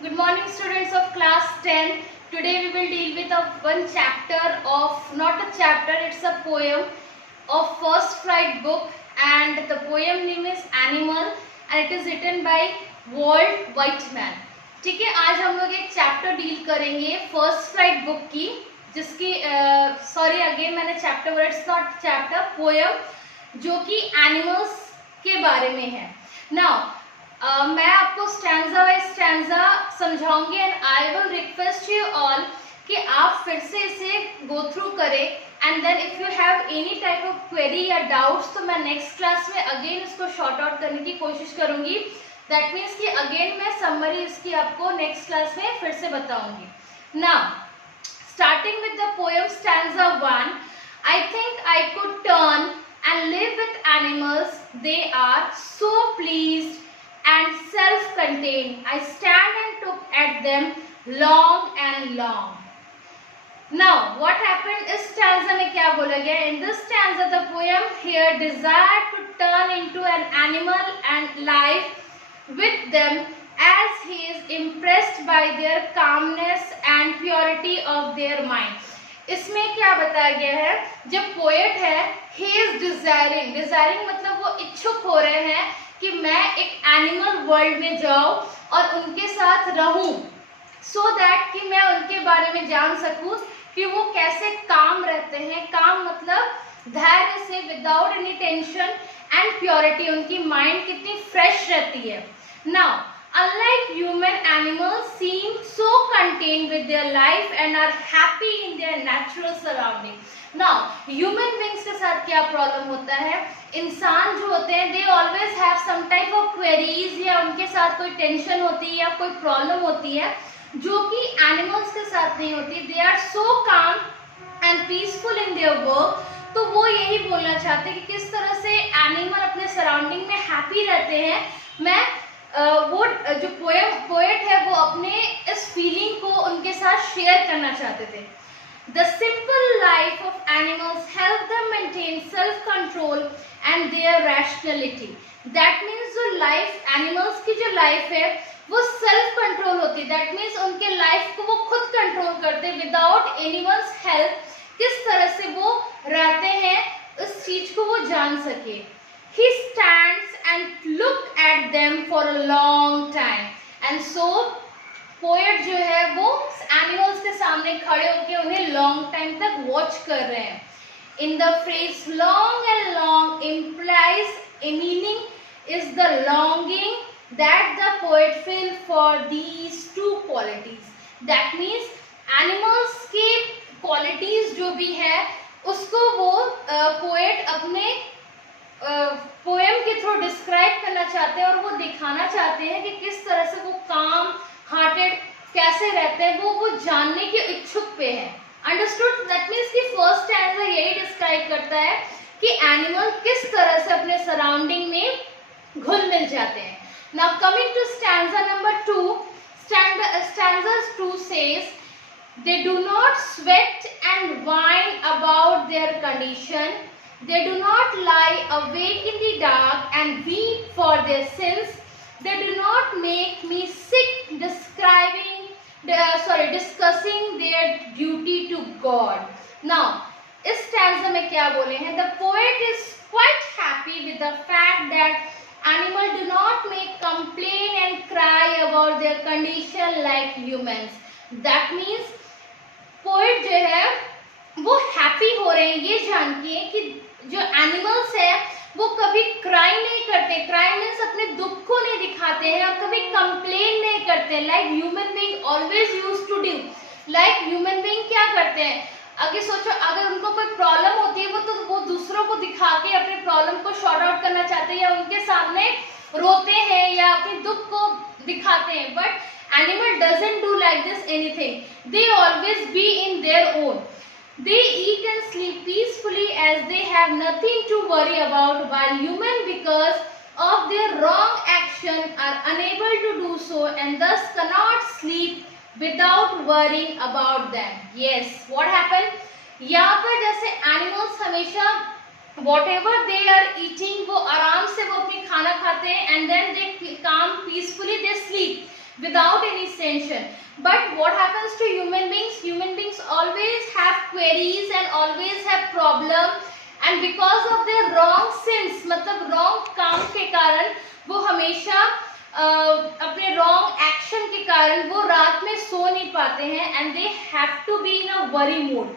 Good morning, students of class 10. Today we will deal with one chapter of, not a chapter, it's a poem of First Fright book, and the poem name is Animal and it is written by Walt Whitman. ठीक है, आज हम लोग एक chapter deal करेंगे first flight book की, जिसकी sorry again मैंने चैप्टर बोला, इट्स नॉट चैप्टर, पोयम, जो कि एनिमल्स के बारे में है. नाउ मैं आपको स्टैंजा बाय स्टैंजा समझाऊंगी and I will request you all कि आप फिर से इसे गो थ्रू करें, and then if you have any type of query या डाउट्स तो मैं नेक्स्ट क्लास में अगेन इसको शॉर्ट आउट करने की कोशिश करूंगी. दैट मीन्स कि अगेन मैं समरी इसकी आपको नेक्स्ट क्लास में फिर से बताऊंगी. Now starting with the poem stanza 1. I think I could turn and live with animals. They are so pleased and self-contained. I stand and look at them long and long. Now what happened is stanza में क्या बोला गया? In this stanza the poem here desired to turn into an animal and live with them as he is impressed by their calmness and purity of their mind. इसमें क्या बताया गया है? जब पोएट है, he is desiring, desiring मतलब वो इच्छुक हो रहे हैं कि मैं एक एनिमल वर्ल्ड में जाऊं और उनके साथ रहूं, so that कि मैं उनके बारे में जान सकूं कि वो कैसे काम रहते हैं. काम मतलब धैर्य से, without any tension and purity, उनकी माइंड कितनी फ्रेश रहती है. Now unlike human, animals seem so contained with their life and are happy in their natural surroundings. Now human beings के साथ क्या प्रॉब्लम होता है? इंसान जो होते हैं they always have some type of queries, या उनके साथ कोई टेंशन होती है या कोई प्रॉब्लम होती है जो कि एनिमल्स के साथ नहीं होती. They are so calm and peaceful in their work. तो वो यही बोलना चाहते हैं कि किस तरह से एनिमल अपने सराउंडिंग में हैप्पी रहते हैं. मैं वो जो पोएट है वो अपने इस फीलिंग को उनके साथ शेयर करना चाहते थे. The simple life of animals help them maintain self-control and their rationality. That means जो लाइफ एनिमल्स की जो लाइफ है वो सेल्फ कंट्रोल होती है. That means उनके लाइफ को वो खुद कंट्रोल करते विदाउट एनीवन्स हेल्प. किस तरह से वो रहते हैं उस चीज को वो जान सके. He stands and look at them for a long time, and so poet जो है वो animals के सामने खड़े होकर उन्हें long time तक watch कर रहे हैं. In the phrase long and long implies a meaning is the longing that the poet feel for these two qualities. That means animals के qualities जो भी है उसको वो poet अपने पोएम के थ्रू डिस्क्राइब करना चाहते हैं और वो दिखाना चाहते हैं कि किस तरह से वो काम हार्टेड कैसे रहते हैं, वो जानने के इच्छुक पे है. अंडरस्टूड? दैट मीन्स कि फर्स्ट स्टैंजा यही डिस्क्राइब करता है कि एनिमल किस तरह से अपने सराउंडिंग में घुल मिल जाते हैं. Now coming to stanza number 2. Stanza 2 says they do not sweat and whine about their condition. They do not lie awake in the dark and weep for their sins. They do not make me sick discussing their duty to God. Now, इस stanza में क्या बोले हैं? The poet is quite happy with the fact that animals do not make complain and cry about their condition like humans. That means poet जो है वो happy हो रहे हैं ये जान के कि जो एनिमल्स है वो कभी क्राई नहीं करते. क्राई मीन्स अपने दुख को नहीं दिखाते हैं और कभी कंप्लेन नहीं करते like human being always used to do. Like human being क्या करते हैं? अगर सोचो, अगर उनको कोई प्रॉब्लम होती है वो दूसरों को दिखा के अपने प्रॉब्लम को शॉर्ट आउट करना चाहते हैं या उनके सामने रोते हैं या अपने दुख को दिखाते हैं. But animal doesn't do like this anything. They always be in their own. They eat and sleep peacefully as they have nothing to worry about, while human because of their wrong action are unable to do so and thus cannot sleep without worrying about them. Yes, what happened? यहाँ पर जैसे animals हमेशा whatever they are eating वो आराम से वो अपनी खाना खाते हैं and then they calm peacefully they sleep without any extension. But what happens to human beings? Human beings always have queries and always have problem, and because of their wrong sins, मतलब wrong काम के कारण वो हमेशा अपने wrong action के कारण वो रात में सो नहीं पाते हैं, and they have to be in a worry mood.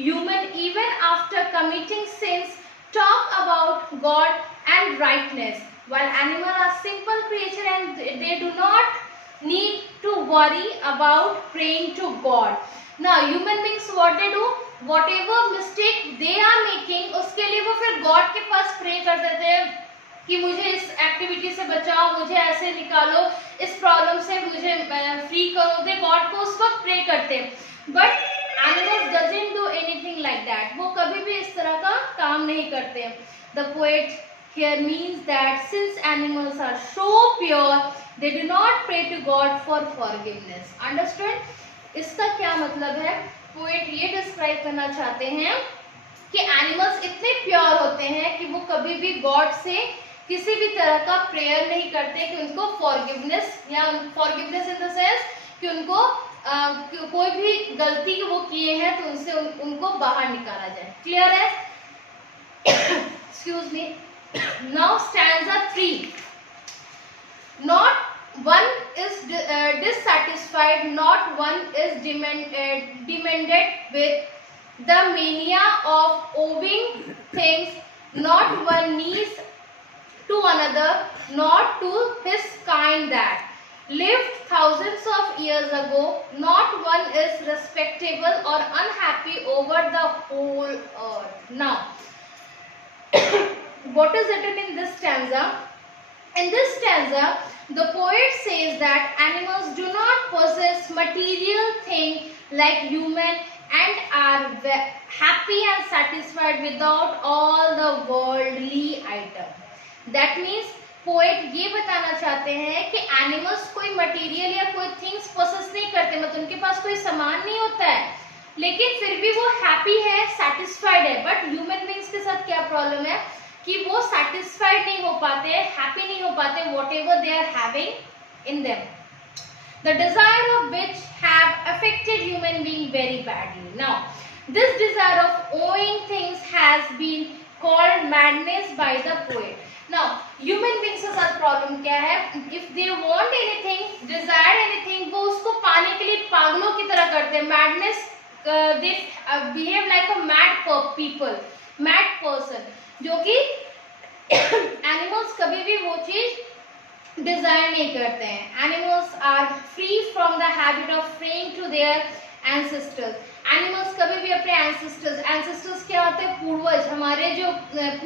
Human even after committing sins talk about God and rightness, while animals are simple creatures and they do not need to worry about praying to God. Now human beings what they do, whatever mistake they are making, उसके लिए वो फिर God के पास pray कर देते हैं कि मुझे इस एक्टिविटी से बचाओ, मुझे ऐसे निकालो, इस प्रॉब्लम से मुझे फ्री करो. दे गॉड को उस वक्त प्रे करते हैं. But animals doesn't do anything like that. वो कभी भी इस तरह का काम नहीं करते. The poet here means that since animals are so pure, they do not pray to God for forgiveness. Understood? इसका क्या मतलब है? पोएट ये डिस्क्राइब करना चाहते हैं कि एनिमल्स इतने प्योर होते हैं कि वो कभी भी गॉड से किसी भी तरह का प्रेयर नहीं करते कि उनको फॉरगिवनेस, या फॉरगिवनेस इन द सेंस कि उनको कोई भी गलती वो किए हैं तो उनसे उनको बाहर निकाला जाए. क्लियर है? Excuse me. Now stanza 3. Not one is dissatisfied, not one is demanded with the mania of owing things, not one needs to another, not to his kind that lived thousands of years ago, not one is respectable or unhappy over the whole earth. Now what is written in this stanza? In this stanza, the poet says that animals do not possess material things like human and are happy and satisfied without all the worldly items. That means poet ये बताना चाहते हैं कि animals कोई material या कोई things possess नहीं करते, मतलब उनके पास कोई सामान नहीं होता है, लेकिन फिर भी वो happy है, satisfied है. But human beings के साथ क्या problem है कि वो satisfied नहीं हो पाते, happy नहीं हो पाते whatever they are having in them. The desire of which have affected human being very badly. Now, this desire of owing things has been called madness by the poet. Now, human beings के साथ problem क्या है? If they want anything, desire anything, वो उसको पाने के लिए पागलों की तरह करते हैं. Madness, they behave like a mad person. जो कि एनिमल्स कभी भी वो चीज डिजायर नहीं करते हैं. Animals are free from the habit of praying to their ancestors. Animals कभी भी अपने एंसेस्टर्स क्या होते हैं? पूर्वज. हमारे जो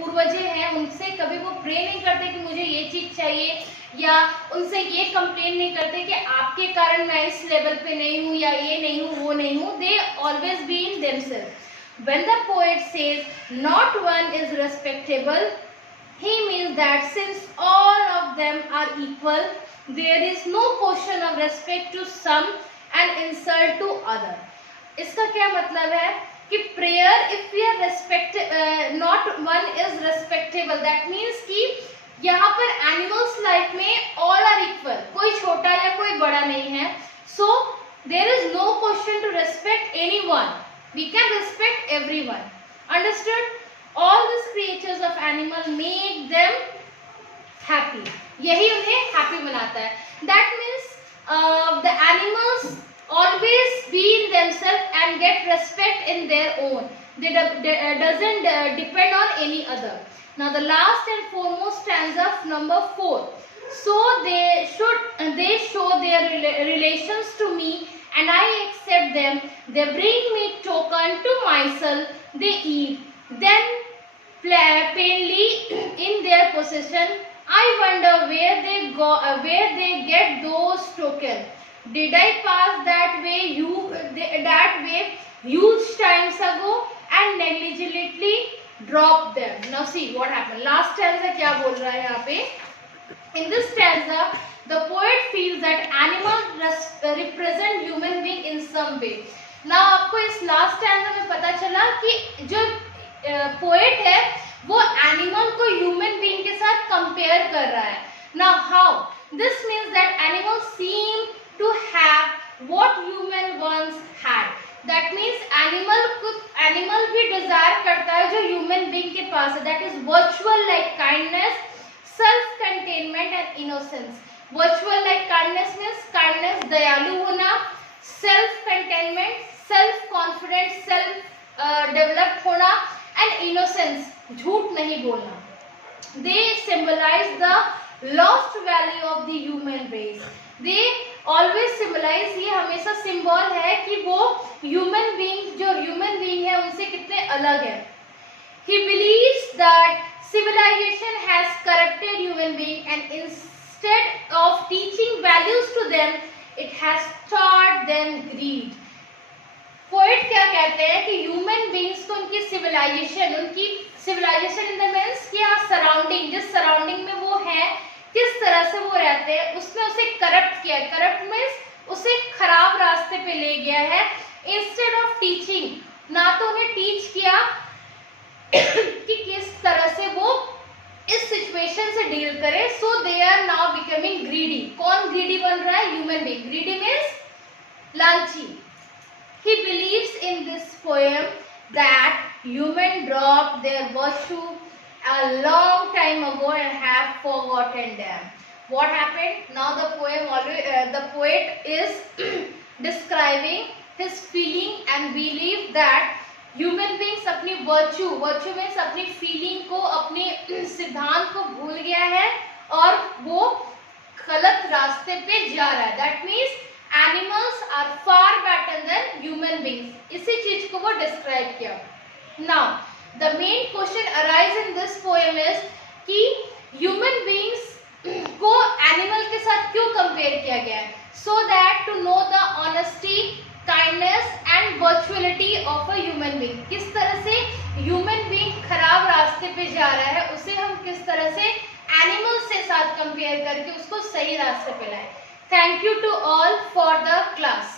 पूर्वजे हैं उनसे कभी वो प्रे नहीं करते कि मुझे ये चीज चाहिए, या उनसे ये कंप्लेन नहीं करते कि आपके कारण मैं इस लेवल पे नहीं हूँ, या ये नहीं हूँ, वो नहीं हूँ. They always be in themselves. When the poet says not one is respectable, he means that since all of them are equal, there is no question of respect to some and insult to other. इसका क्या मतलब है कि prayer, if we are not one is respectable, that means कि यहाँ पर animals life में all are equal, कोई छोटा या कोई बड़ा नहीं है. So there is no question to respect anyone. We can respect everyone. Understood? All these creatures of animal make them happy. यही उन्हें happy बनाता है. That means the animals always be in themselves and get respect in their own. They doesn't depend on any other. Now the last and foremost stanza of number 4. So they show their relations to me, and I accept them. They bring me token to myself. They eat, then plainly in their possession. I wonder where they go, where they get those tokens. Did I pass that way huge times ago and negligently drop them? Now see what happened. Last stanza क्या बोल रहा है यहाँ पे? In this stanza, the poet feels that animals represent human being in some way. Now आपको इस last stanza में पता चला कि जो poet है वो animal को human being के साथ compare कर रहा है. Now how? This means that animals seem to have भी डिजायर करता है जो ह्यूमन बीइंग के पास है, that is virtual like kindness, self containment and innocence. Virtual like kindness means kindness, दयालु होना, self containment, self confident, self develop होना, and innocence, झूठ नहीं बोलना। They symbolize the lost value of the human race. They always symbolize, ये हमेशा symbol है कि वो ह्यूमन बीइंग, जो ह्यूमन बीइंग है उनसे कितने अलग है। He believes that civilization has corrupted human being and instead of teaching values to them, it has taught them greed. Poet क्या कहते हैं कि ह्यूमन बीइंग्स को उनकी सिविलाइजेशन इन द मीन्स कि सराउंडिंग, जिस सराउंडिंग में वो है, किस तरह से वो रहते हैं, उसने उसे करप्ट किया। करप्ट मीन्स उसे खराब रास्ते पे ले गया है। इंस्टेड ऑफ टीचिंग, ना तो उन्हें टीच किया कि किस तरह से वो इस सिचुएशन से डील करे, so they are now becoming greedy. कौन ग्रीडी बन रहा है? Human being. ग्रीडी मीन्स लालची। He believes in this poem that human dropped their virtue a long time ago and have forgotten them. What happened? Now the poet is describing his feeling and belief that human beings अपनी virtue means अपनी feeling को, अपने सिद्धांत को भूल गया है और वो गलत रास्ते पे जा रहा है। That means animals are far better than human beings. इसी चीज को वो describe किया। Now the main question arise in this poem is कि human beings को animal के साथ क्यों compare किया गया है? So that to know the honesty, kindness and virtuality of a human being. किस तरह से human being खराब रास्ते पे जा रहा है, उसे हम किस तरह से animals से साथ compare करके उसको सही रास्ते पे लाए। Thank you to all for the class.